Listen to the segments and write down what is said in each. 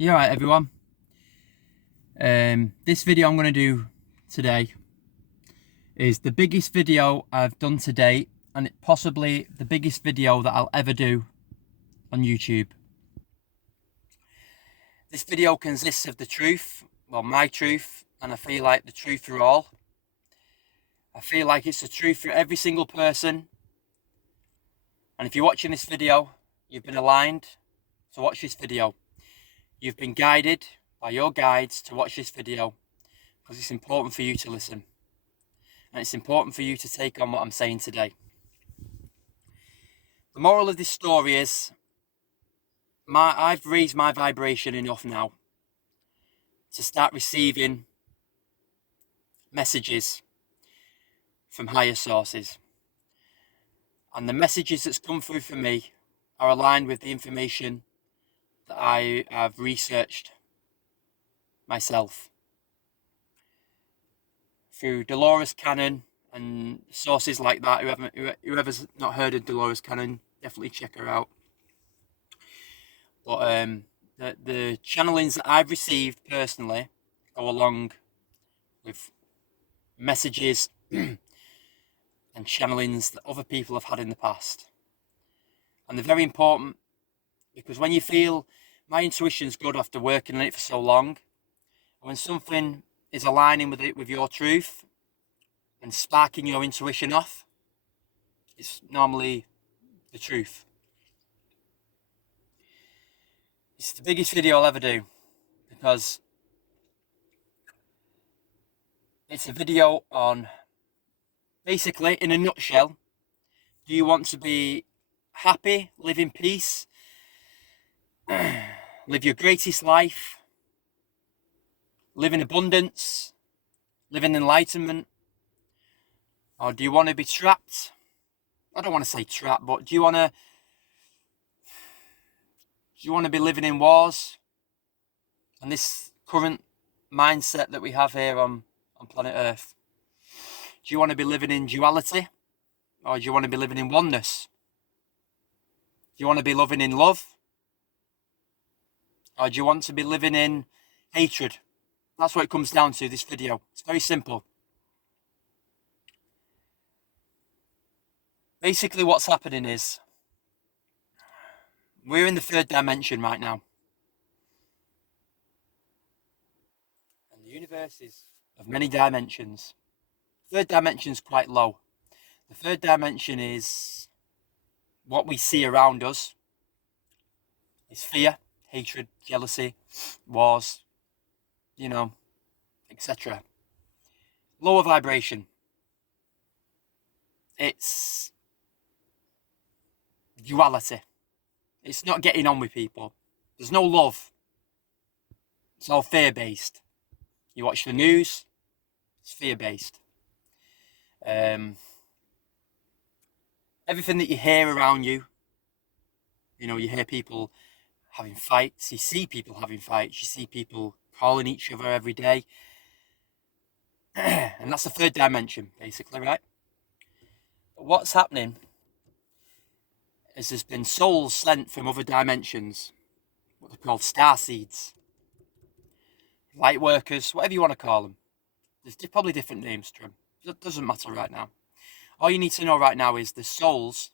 You alright everyone? This video I'm going to do today is the biggest video I've done to date, and possibly the biggest video that I'll ever do on YouTube. This video consists of the truth, well, my truth, and I feel like the truth for all. I feel like it's the truth for every single person, and if you're watching this video, you've been aligned to watch this video. You've been guided by your guides to watch this video because it's important for you to listen. And it's important for you to take on what I'm saying today. The moral of this story is, I've raised my vibration enough now to start receiving messages from higher sources. And the messages that's come through for me are aligned with the information that I have researched myself through Dolores Cannon and sources like that. Whoever's not heard of Dolores Cannon, definitely check her out. But the channelings that I've received personally go along with messages and channelings that other people have had in the past, and they're very important because when you feel, my intuition's good after working on it for so long, when something is aligning with it, with your truth and sparking your intuition off, it's normally the truth. It's the biggest video I'll ever do because it's a video on, basically, in a nutshell, do you want to be happy, live in peace, live your greatest life, live in abundance, live in enlightenment? Or do you want to be trapped? I don't want to say trapped, but do you want to be living in wars and this current mindset that we have here on planet Earth? Do you want to be living in duality, or do you want to be living in oneness? Do you want to be living in love, or do you want to be living in hatred? That's what it comes down to, this video. It's very simple. Basically what's happening is, we're in the third dimension right now. And the universe is of many dimensions. Third dimension is quite low. The third dimension is what we see around us. It's fear, hatred, jealousy, wars, etc. Lower vibration. It's duality. It's not getting on with people. There's no love. It's all fear-based. You watch the news, it's fear-based. Everything that you hear around you, you hear people having fights, you see people having fights, you see people calling each other every day. And that's the third dimension, basically, right? But what's happening is there's been souls sent from other dimensions, what they're called star seeds, light workers, whatever you want to call them. There's probably different names to them. It doesn't matter right now. All you need to know right now is the souls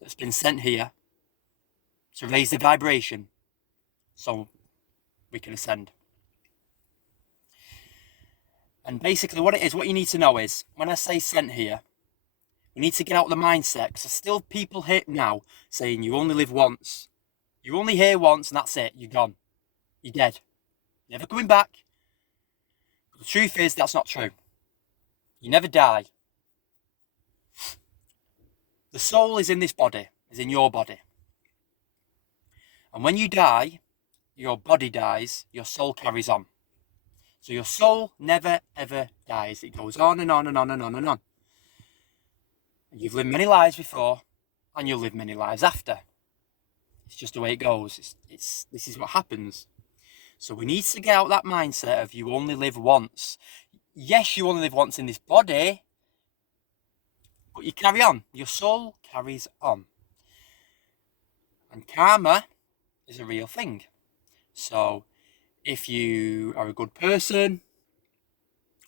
that's been sent here to raise the vibration so we can ascend. And basically what it is, what you need to know is, when I say sent here, we need to get out of the mindset, because there's still people here now saying you only live once. You're only here once and that's it, you're gone. You're dead. Never coming back. But the truth is, that's not true. You never die. The soul is in this body, is in your body. And when you die, your body dies, your soul carries on. So your soul never ever dies. It goes on and on and on and on and on. And you've lived many lives before, and you'll live many lives after. It's just the way it goes. This is what happens. So we need to get out that mindset of you only live once. Yes, you only live once in this body, but you carry on. Your soul carries on. And karma is a real thing. So if you are a good person,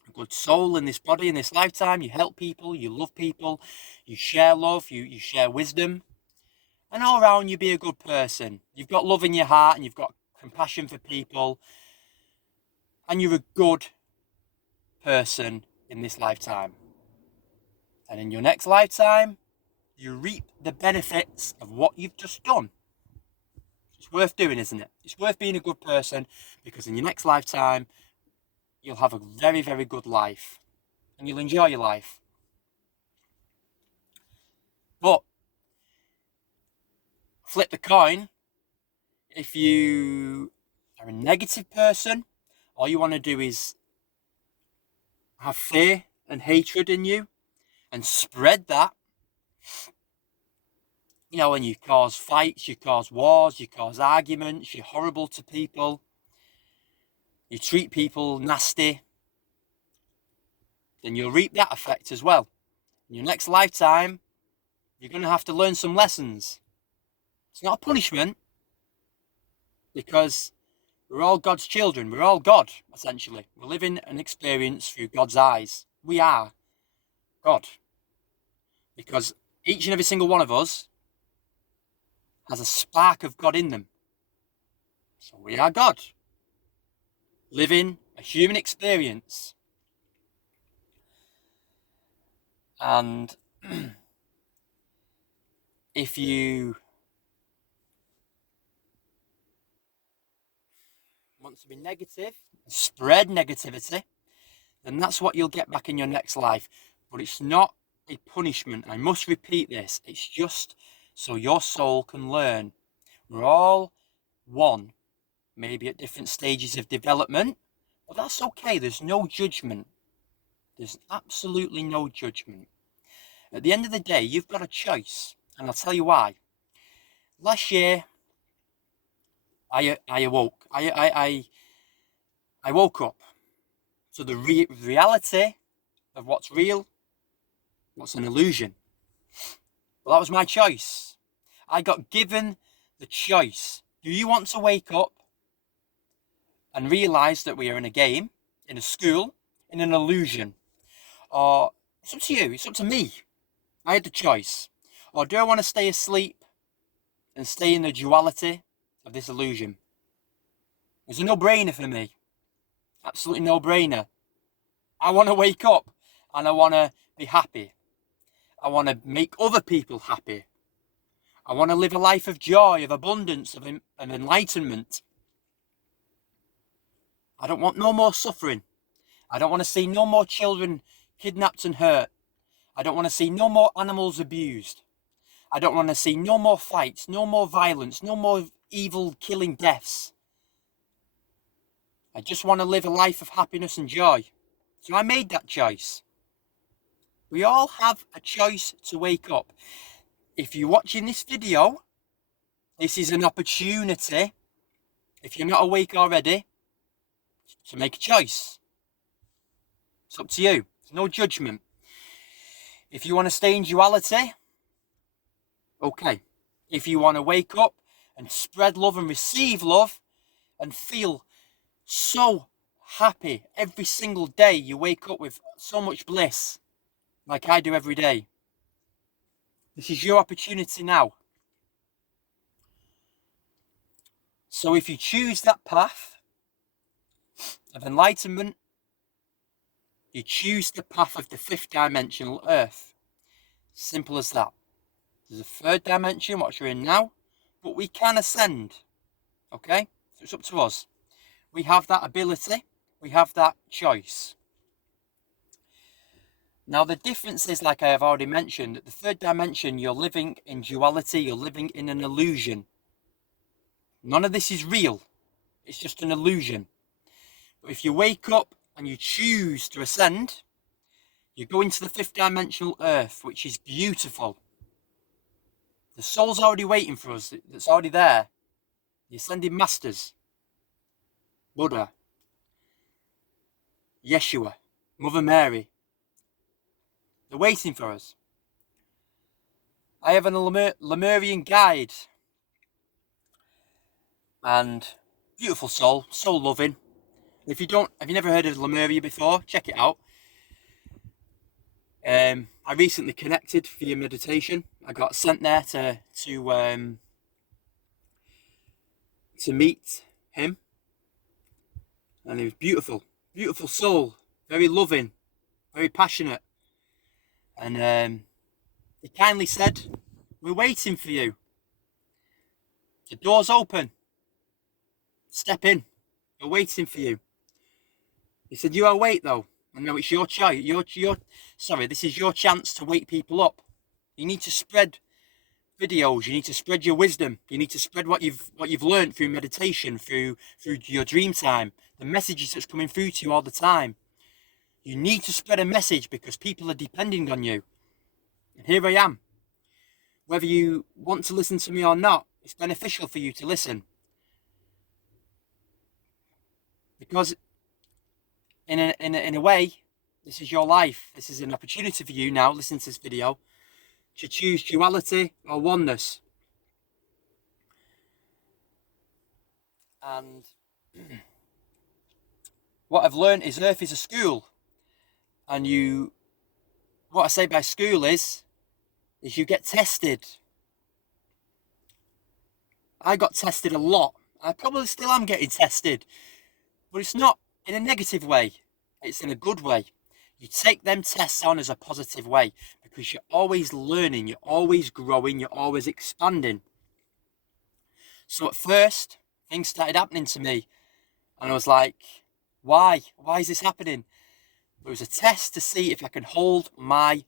a good soul in this body, in this lifetime, you help people, you love people, you share love, you share wisdom, and all around you be a good person. You've got love in your heart and you've got compassion for people, and you're a good person in this lifetime. And in your next lifetime, you reap the benefits of what you've just done. It's worth doing, isn't it? It's worth being a good person, because in your next lifetime, you'll have a very, very good life and you'll enjoy your life. But flip the coin, if you are a negative person, all you want to do is have fear and hatred in you and spread that. You know, and you cause fights, you cause wars, you cause arguments, you're horrible to people, you treat people nasty, then you'll reap that effect as well. In your next lifetime, you're going to have to learn some lessons. It's not a punishment, because we're all God's children. We're all God, essentially. We're living an experience through God's eyes. We are God. Because each and every single one of us has a spark of God in them. So we are God, living a human experience. And if you want to be negative, spread negativity, then that's what you'll get back in your next life. But it's not a punishment. I must repeat this. It's just so your soul can learn. We're all one, maybe at different stages of development, but that's okay. There's no judgment. There's absolutely no judgment. At the end of the day, you've got a choice, and I'll tell you why. Last year, I awoke. I woke up to the reality of what's real, what's an illusion. Well, that was my choice. I got given the choice. Do you want to wake up and realise that we are in a game, in a school, in an illusion? Or it's up to you, it's up to me. I had the choice. Or do I want to stay asleep and stay in the duality of this illusion? It's a no-brainer for me. Absolutely no-brainer. I want to wake up and I want to be happy. I want to make other people happy. I want to live a life of joy, of abundance, of enlightenment. I don't want no more suffering. I don't want to see no more children kidnapped and hurt. I don't want to see no more animals abused. I don't want to see no more fights, no more violence, no more evil killing deaths. I just want to live a life of happiness and joy. So I made that choice. We all have a choice to wake up. If you're watching this video, this is an opportunity, if you're not awake already, to make a choice. It's up to you. There's no judgment. If you want to stay in duality, okay. If you want to wake up and spread love and receive love and feel so happy every single day, you wake up with so much bliss, like I do every day. This is your opportunity now. So if you choose that path of enlightenment, you choose the path of the fifth dimensional earth. Simple as that. There's a third dimension, what you're in now, but we can ascend. Okay? So it's up to us. We have that ability. We have that choice. Now the difference is, like I have already mentioned, that the third dimension, you're living in duality, you're living in an illusion. None of this is real. It's just an illusion. But if you wake up and you choose to ascend, you go into the fifth dimensional earth, which is beautiful. The soul's already waiting for us. It's already there. The ascended masters, Buddha, Yeshua, Mother Mary, they're waiting for us. I have an Lemurian guide, and Beautiful soul, so loving. If you don't, have you never heard of Lemuria before? Check it out. I recently connected via meditation. I got sent there to meet him, and he was beautiful, beautiful soul, very loving, very passionate, and he kindly said, "We're waiting for you. The door's open. Step in. We're waiting for you." He said, "You are wait though. I know it's your choice. This is your chance to wake people up. You need to spread videos. You need to spread your wisdom. You need to spread what you've learned through meditation, through your dream time, the messages that's coming through to you all the time. You need to spread a message because people are depending on you. And here I am. Whether you want to listen to me or not, it's beneficial for you to listen. Because in a way, this is your life. This is an opportunity for you now, listen to this video, to choose duality or oneness. And what I've learned is Earth is a school. And what I say by school is you get tested. I got tested a lot. I probably still am getting tested. But it's not in a negative way. It's in a good way. You take them tests on as a positive way because you're always learning, you're always growing, you're always expanding. So at first, things started happening to me. And I was like, why? Why is this happening? It was a test to see if I can hold my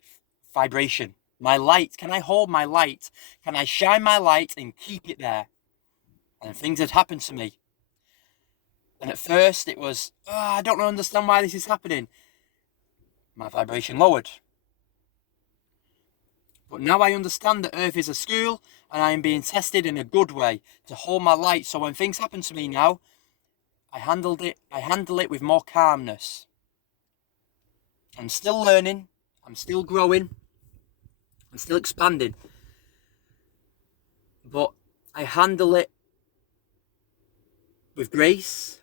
vibration, my light. Can I hold my light? Can I shine my light and keep it there? And things had happened to me. And at first it was, I don't understand why this is happening. My vibration lowered. But now I understand that Earth is a school and I am being tested in a good way to hold my light. So when things happen to me now, I handle it with more calmness. I'm still learning, I'm still growing, I'm still expanding. But I handle it with grace.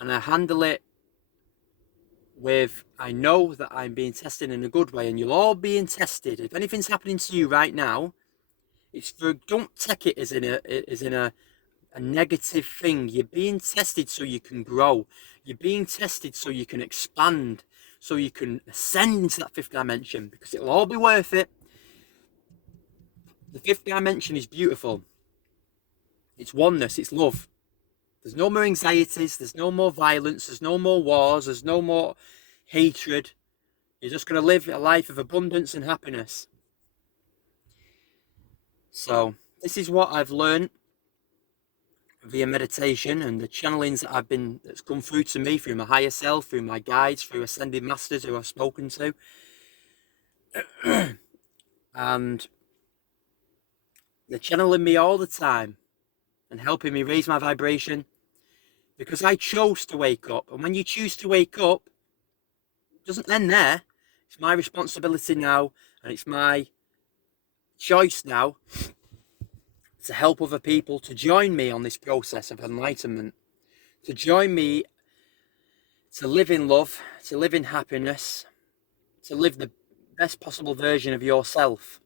And I handle it with, I know that I'm being tested in a good way, and you're all being tested. If anything's happening to you right now, don't take it as in a negative thing. You're being tested so you can grow. You're being tested so you can expand, so you can ascend into that fifth dimension, because it'll all be worth it. The fifth dimension is beautiful. It's oneness, it's love. There's no more anxieties, there's no more violence, there's no more wars, there's no more hatred. You're just going to live a life of abundance and happiness. So, this is what I've learned via meditation and the channelings that's come through to me through my higher self, through my guides, through ascended masters who I've spoken to. And they're channeling me all the time and helping me raise my vibration. Because I chose to wake up. And when you choose to wake up, it doesn't end there. It's my responsibility now, and it's my choice now to help other people to join me on this process of enlightenment. To join me to live in love, to live in happiness, to live the best possible version of yourself.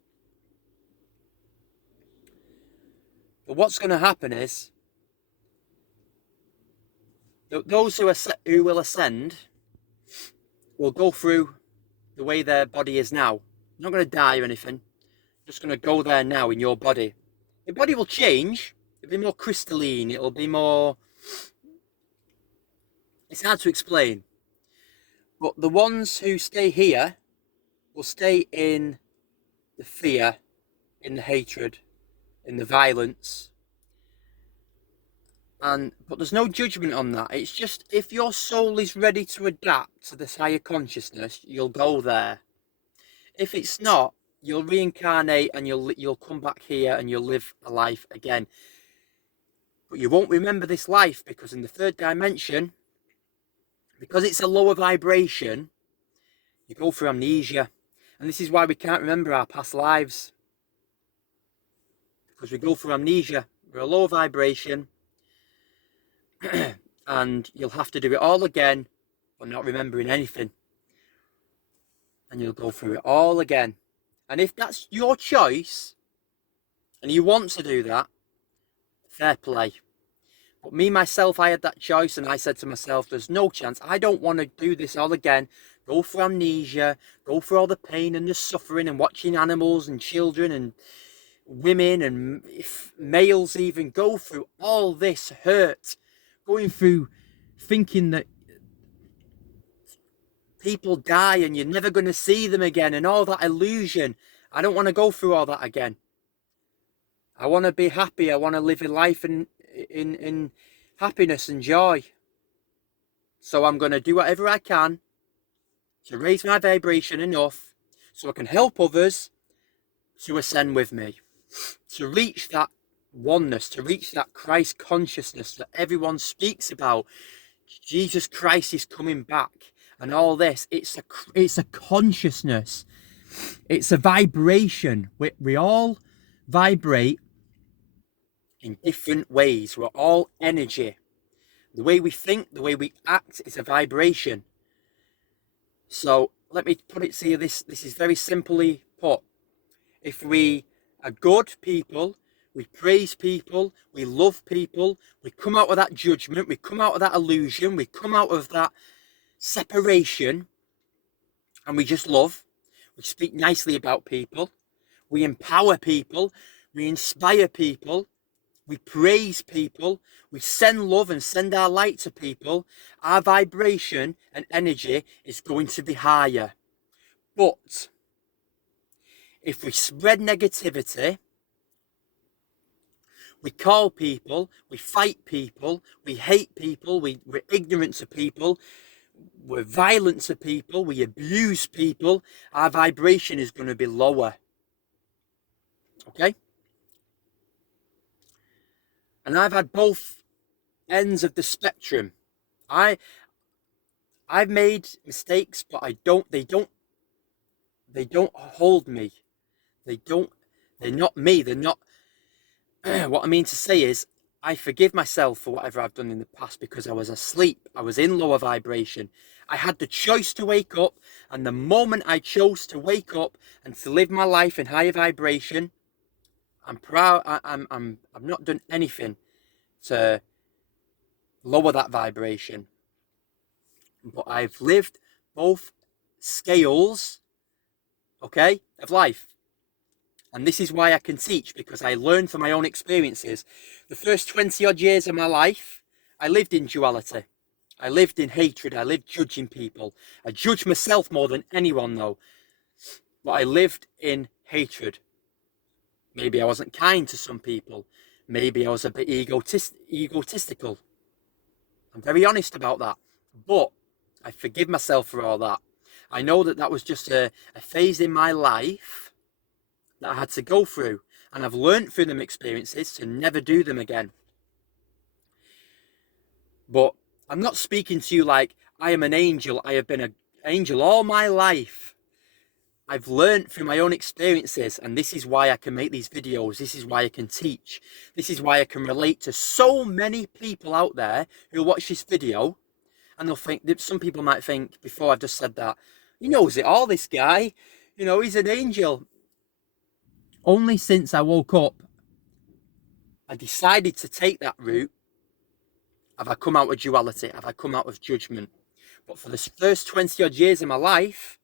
But what's going to happen is, those who will ascend will go through the way their body is now. You're not going to die or anything. You're just going to go there now in your body. Your body will change. It'll be more crystalline. It'll be more... It's hard to explain. But the ones who stay here will stay in the fear, in the hatred, in the violence. But there's no judgment on that. It's just, if your soul is ready to adapt to this higher consciousness, you'll go there. If it's not, you'll reincarnate and you'll come back here and you'll live a life again. But you won't remember this life, because in the third dimension, because it's a lower vibration, you go through amnesia. And this is why we can't remember our past lives. Because we go through amnesia. We're a lower vibration. And you'll have to do it all again, but not remembering anything. And you'll go through it all again. And if that's your choice, and you want to do that, fair play. But me, myself, I had that choice, and I said to myself, there's no chance. I don't want to do this all again. Go for amnesia, go for all the pain and the suffering and watching animals and children and women and males even go through all this hurt, going through thinking that people die and you're never going to see them again and all that illusion. I don't want to go through all that again. I want to be happy. I want to live a life in happiness and joy. So I'm going to do whatever I can to raise my vibration enough so I can help others to ascend with me, to reach that oneness, to reach that Christ consciousness that everyone speaks about. Jesus Christ is coming back and all this. It's a consciousness. It's a vibration. We all vibrate in different ways. We're all energy. The way we think, the way we act is a vibration. So let me put it to you, this is very simply put. If we are good people, we praise people, we love people, we come out of that judgment, we come out of that illusion, we come out of that separation, and we just love, we speak nicely about people, we empower people, we inspire people, we praise people, we send love and send our light to people, our vibration and energy is going to be higher. But if we spread negativity, we call people, we fight people, we hate people, we're ignorant to people, we're violent to people, we abuse people, our vibration is going to be lower. Okay? And I've had both ends of the spectrum. I've made mistakes, but they don't hold me. They're not me. They're not, what I mean to say is, I forgive myself for whatever I've done in the past because I was asleep. I was in lower vibration. I had the choice to wake up, and the moment I chose to wake up and to live my life in higher vibration, I'm proud. I've not done anything to lower that vibration. But I've lived both scales, okay, of life. And this is why I can teach, because I learned from my own experiences. The first 20 odd years of my life, I lived in duality. I lived in hatred. I lived judging people. I judged myself more than anyone, though. But I lived in hatred. Maybe I wasn't kind to some people. Maybe I was a bit egotistical. I'm very honest about that. But I forgive myself for all that. I know that that was just a phase in my life that I had to go through, and I've learned through them experiences to never do them again. But I'm not speaking to you like I am an angel. I have been an angel all my life. I've learned through my own experiences, and this is why I can make these videos. This is why I can teach. This is why I can relate to so many people out there who watch this video, and they'll think, some people might think, before I've just said that, he knows it all, this guy, you know, he's an angel. Only since I woke up, I decided to take that route, have I come out of duality, have I come out of judgment. But for the first 20 odd years of my life,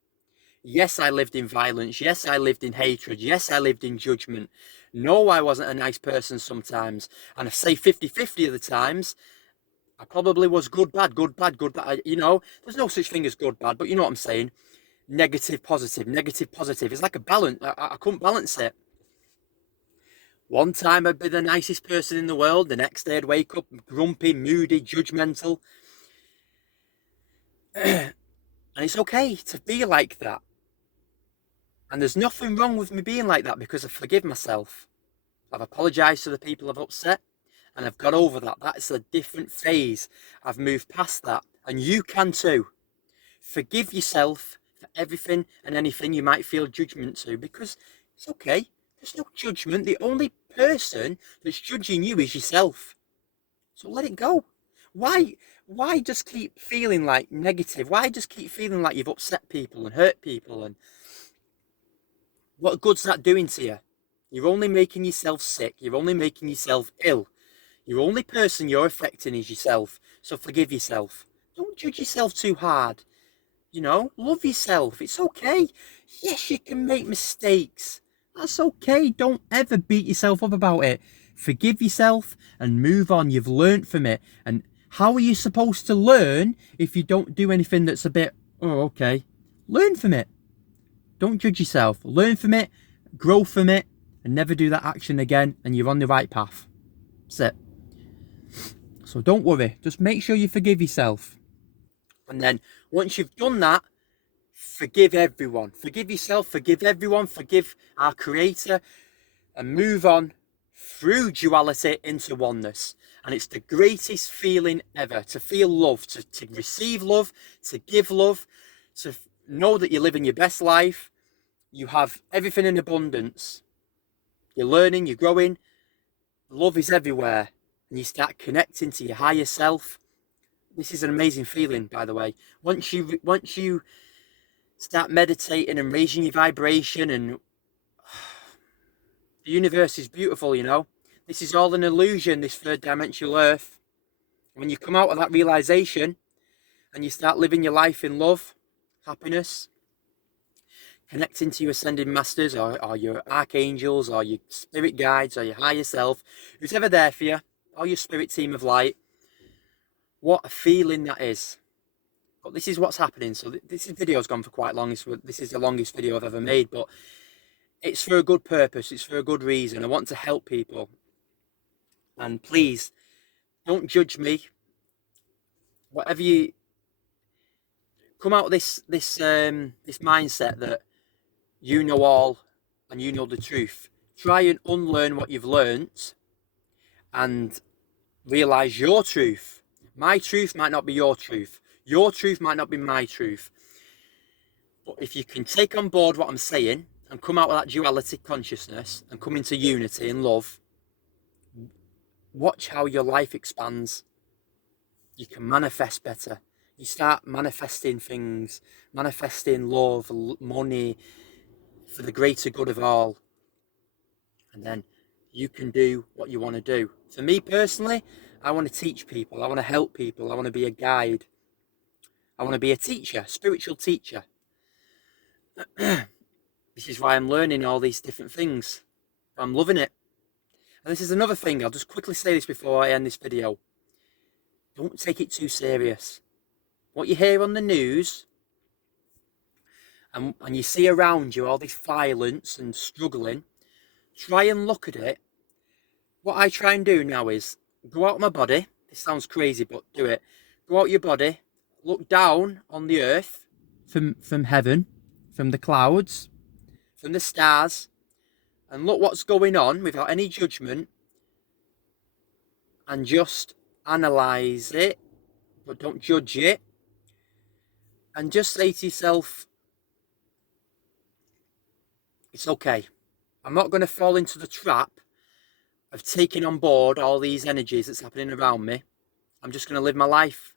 yes, I lived in violence. Yes, I lived in hatred. Yes, I lived in judgment. No, I wasn't a nice person sometimes. And I say 50-50 of the times, I probably was good, bad, good, bad, good, bad. You know, there's no such thing as good, bad, but you know what I'm saying. Negative, positive, negative, positive. It's like a balance. I couldn't balance it. One time I'd be the nicest person in the world. The next day I'd wake up grumpy, moody, judgmental. And it's okay to be like that. And there's nothing wrong with me being like that because I forgive myself. I've apologised to the people I've upset, and I've got over that. That's a different phase. I've moved past that. And you can too. Forgive yourself for everything and anything you might feel judgment to, because it's okay. There's no judgment. The only person that's judging you is yourself. So let it go. Why just keep feeling like negative? Why just keep feeling like you've upset people and hurt people? And what good's that doing to you? You're only making yourself sick. You're only making yourself ill. The only person you're affecting is yourself. So forgive yourself. Don't judge yourself too hard. You know, love yourself. It's okay. Yes, you can make mistakes. That's okay. Don't ever beat yourself up about it. Forgive yourself and move on. You've learned from it. And how are you supposed to learn if you don't do anything that's a bit, oh, okay? Learn from it. Don't judge yourself. Learn from it, grow from it, and never do that action again, and you're on the right path. That's it. So don't worry. Just make sure you forgive yourself. And then once you've done that, forgive everyone. Forgive yourself, forgive everyone, forgive our Creator, and move on through duality into oneness. And it's the greatest feeling ever, to feel love, to receive love, to give love, to know that you're living your best life. You have everything in abundance. You're learning, you're growing. Love is everywhere. And you start connecting to your higher self. This is an amazing feeling, by the way. Once you start meditating and raising your vibration, and the universe is beautiful, you know. This is all an illusion, this third dimensional earth. When you come out of that realization and you start living your life in love, happiness, connecting to your ascended masters or your archangels or your spirit guides or your higher self, who's ever there for you, or your spirit team of light, what a feeling that is. But this is what's happening. So this video's gone for quite long. This is the longest video I've ever made, but it's for a good purpose. It's for a good reason. I want to help people. And please, don't judge me. Whatever you come out of this mindset that you know all and you know the truth. Try and unlearn what you've learnt and realize your truth. My truth might not be your truth. Your truth might not be my truth. But if you can take on board what I'm saying and come out of that duality consciousness and come into unity and love, watch how your life expands. You can manifest better. You start manifesting things, manifesting love, money, for the greater good of all. And then you can do what you want to do. For me personally, I want to teach people. I want to help people. I want to be a guide. I want to be a teacher, spiritual teacher. This is why I'm learning all these different things. I'm loving it. And this is another thing. I'll just quickly say this before I end this video. Don't take it too serious. What you hear on the news and you see around you all this violence and struggling, try and look at it. What I try and do now is go out of my body. This sounds crazy, but do it. Go out of your body, look down on the earth from heaven, from the clouds, from the stars, and look what's going on without any judgment, and just analyze it, but don't judge it, and just say to yourself, it's okay. I'm not going to fall into the trap of taking on board all these energies that's happening around me. I'm just going to live my life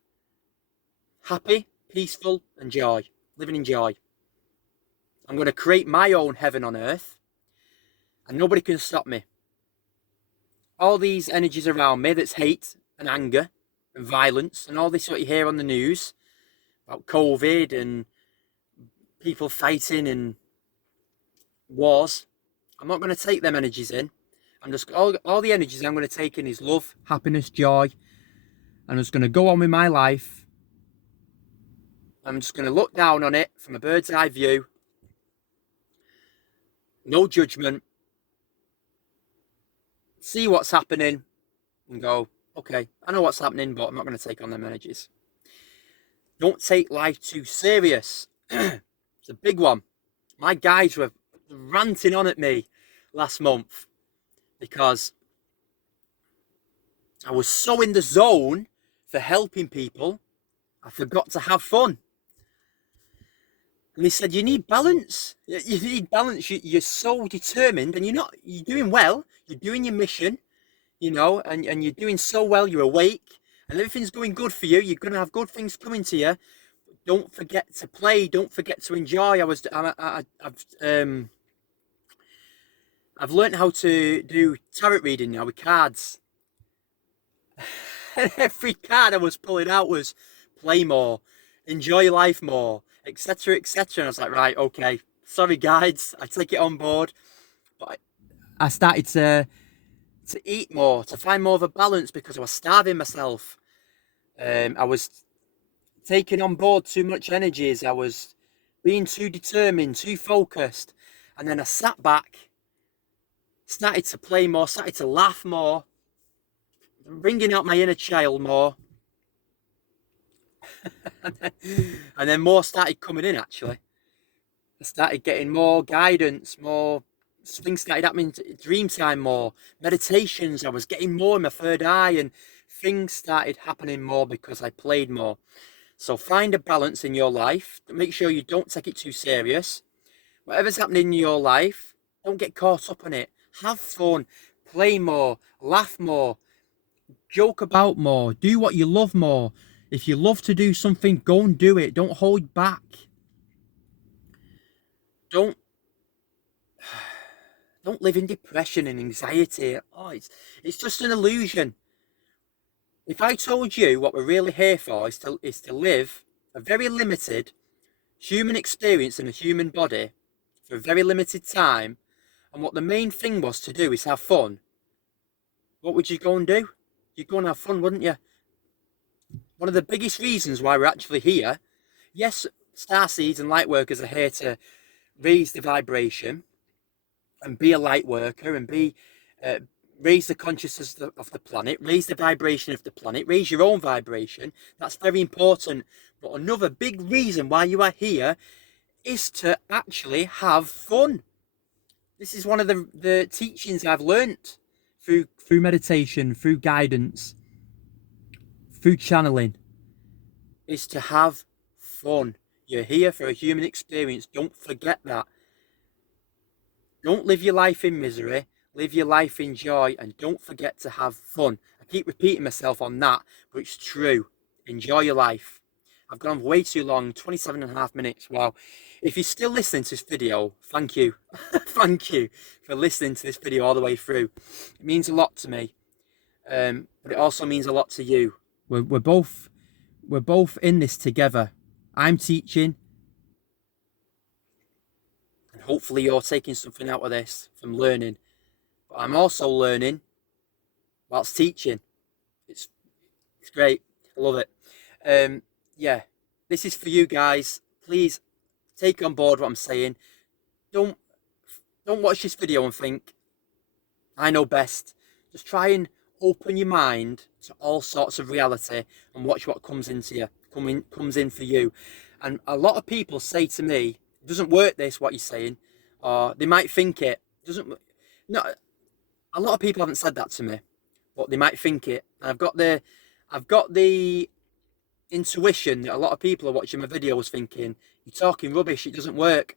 happy, peaceful, and joy. Living in joy. I'm going to create my own heaven on earth, and nobody can stop me. All these energies around me, that's hate and anger and violence and all this what you hear on the news about COVID and people fighting and wars, I'm not going to take them energies in. I'm just all the energies I'm going to take in is love, happiness, joy. I'm just going to go on with my life. I'm just going to look down on it from a bird's eye view. No judgment. See what's happening and go, okay, I know what's happening, but I'm not going to take on them energies. Don't take life too serious. It's a big one. My guys were ranting on at me last month because I was so in the zone for helping people, I forgot to have fun. And they said, you need balance. You need balance. You're so determined and you're doing well. You're doing your mission, you know, and you're doing so well. You're awake and everything's going good for you, you're going to have good things coming to you. Don't forget to play. Don't forget to enjoy. I've learned how to do tarot reading now with cards. And every card I was pulling out was play more, enjoy life more, etc., etc. And I was like, right, okay, sorry guides, I take it on board. But I started to eat more, to find more of a balance, because I was starving myself. I was taking on board too much energies. I was being too determined, too focused. And then I sat back, started to play more, started to laugh more, bringing out my inner child more. And then more started coming in, actually. I started getting more guidance, more things started happening, dream time more, meditations. I was getting more in my third eye, and things started happening more because I played more. So find a balance in your life. Make sure you don't take it too serious. Whatever's happening in your life, don't get caught up in it. Have fun, play more, laugh more, joke about more, do what you love more. If you love to do something, go and do it. Don't hold back. Don't live in depression and anxiety. Oh, it's just an illusion. If I told you what we're really here for is to live a very limited human experience in a human body for a very limited time, and what the main thing was to do is have fun, what would you go and do? You'd go and have fun, wouldn't you? One of the biggest reasons why we're actually here, yes, starseeds and light workers are here to raise the vibration and be a light worker and be raise the consciousness of the planet, raise the vibration of the planet, raise your own vibration. That's very important. But another big reason why you are here is to actually have fun. This is one of the teachings I've learnt through meditation, through guidance, through channeling, is to have fun. You're here for a human experience. Don't forget that. Don't live your life in misery. Live your life in joy, and don't forget to have fun. I keep repeating myself on that, but it's true. Enjoy your life. I've gone on way too long, 27.5 minutes. Wow. If you're still listening to this video, thank you. Thank you for listening to this video all the way through. It means a lot to me, but it also means a lot to you. We're both in this together. I'm teaching, and hopefully you're taking something out of this from learning. But I'm also learning whilst teaching. It's great. I love it. Yeah, this is for you guys. Please take on board what I'm saying. Don't watch this video and think I know best. Just try and open your mind to all sorts of reality and watch what comes into you, comes in for you. And a lot of people say to me, it doesn't work this, what you're saying, or they might think it doesn't. No, a lot of people haven't said that to me, but they might think it. And I've got the intuition that a lot of people are watching my videos thinking, you're talking rubbish, it doesn't work.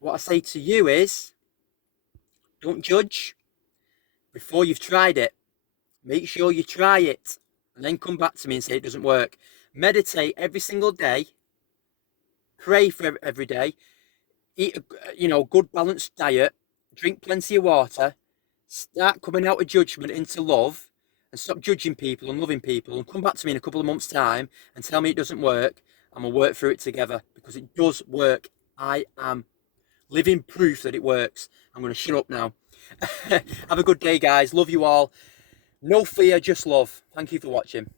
What I say to you is, don't judge before you've tried it. Make sure you try it and then come back to me and say it doesn't work. Meditate every single day. Pray for every day. Eat a good balanced diet. Drink plenty of water. Start coming out of judgment into love, and stop judging people and loving people, and come back to me in a couple of months' time and tell me it doesn't work, and we'll work through it together, because it does work. I am living proof that it works. I'm going to shut up now. Have a good day, guys. Love you all. No fear, just love. Thank you for watching.